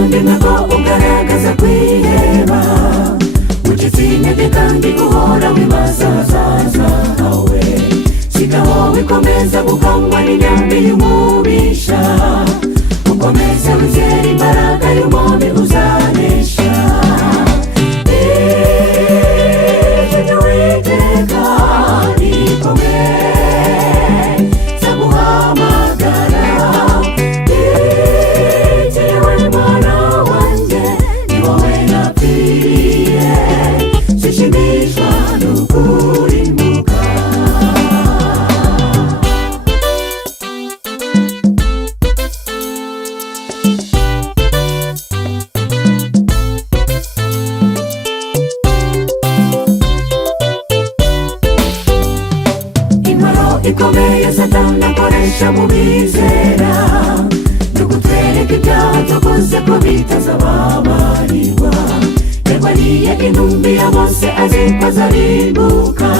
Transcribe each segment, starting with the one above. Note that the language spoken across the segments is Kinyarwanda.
muvandimwe ko ugaragaza kwiheba, ucitse intege kandi uhora wibaza ahazaza hawe. Sigaho wikomeza gukangwa n'imyambi y'umubisha, ukomeze wizere imbaraga y'umwami uzanesha. Ijwi ry'Uwiteka rikomeza guhamagara, itiwe mwana wanjye ni wowe napfiriye, sishimishwa n'ukurimbuka. Ikomeye Satani akoresha mu bizera, tugutwereka ibyaha tukoze ko bitazababarirwa. Yarwaniye intumbi ya Mose azi ko azarimbuka,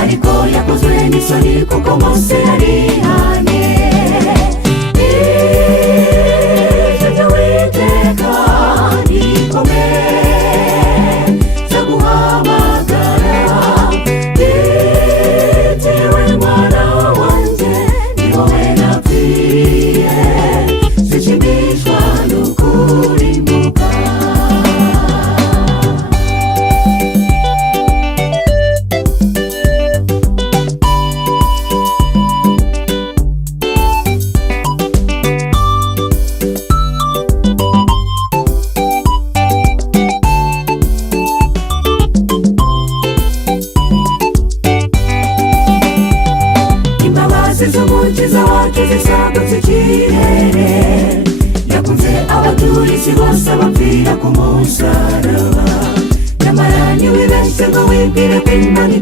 ariko yakozwe n'isoni kuko Mose yarihanye. Ijwi ry'Uwiteka rikomeza guhamagara, itiwe mwana wanjye ni wowe napfiriye, sishimishwa n'ukurimbuka. Z'umukiza wacu zisagutse ikirere, yakunze abatuye isi bose bapfira ku musaraba. Nyamara ntiwibeshye ngo wibwire ko Imana